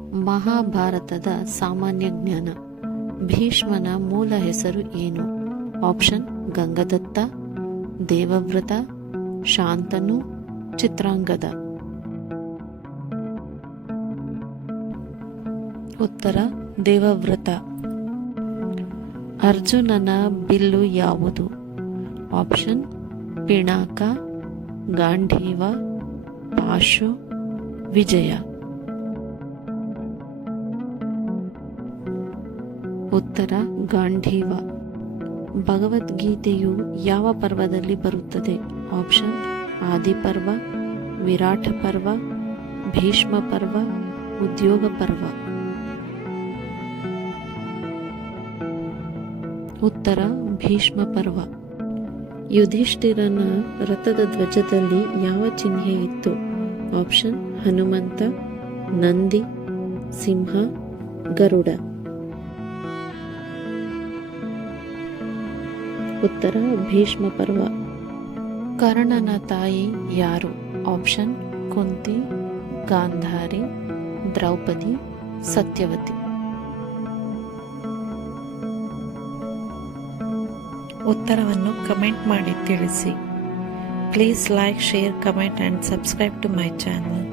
ಮಹಾಭಾರತದ ಸಾಮಾನ್ಯ ಜ್ಞಾನ. ಭೀಷ್ಮನ ಮೂಲ ಹೆಸರು ಏನು? ಆಪ್ಷನ್, ಗಂಗದತ್ತ, ದೇವವ್ರತ, ಶಾಂತನು, ಚಿತ್ರಾಂಗದ. ಉತ್ತರ, ದೇವವ್ರತ. ಅರ್ಜುನನ ಬಿಲ್ಲು ಯಾವುದು? ಆಪ್ಷನ್, ಪಿಣಾಕ, ಗಾಂಧೀವ, ಪಾಶು, ವಿಜಯ. ಉತ್ತರ ಗಾಂಧೀವ. ಭಗವದ್ಗೀತೆಯು ಯಾವ ಪರ್ವದಲ್ಲಿ ಬರುತ್ತದೆ? ಆಪ್ಷನ್, ಆದಿಪರ್ವ ವಿರಾಟ ಪರ್ವ, ಭೀಷ್ಮ ಪರ್ವ, ಉದ್ಯೋಗ ಪರ್ವ. ಉತ್ತರ, ಭೀಷ್ಮ ಪರ್ವ. ಯುಧಿಷ್ಠಿರನ ರಥದ ಧ್ವಜದಲ್ಲಿ ಯಾವ ಚಿಹ್ನೆ ಇತ್ತು? ಆಪ್ಷನ್, ಹನುಮಂತ, ನಂದಿ, ಸಿಂಹ, ಗರುಡ. ಉತ್ತರ ಭೀಷ್ಮ ಪರ್ವ. ಕರ್ಣನ ತಾಯಿ ಯಾರು? ಆಪ್ಷನ್ ಕುಂತಿ ಗಾಂಧಾರಿ ದ್ರೌಪದಿ ಸತ್ಯವತಿ. ಉತ್ತರವನ್ನು ಕಮೆಂಟ್ ಮಾಡಿ ತಿಳಿಸಿ. Please like share comment and subscribe to my channel.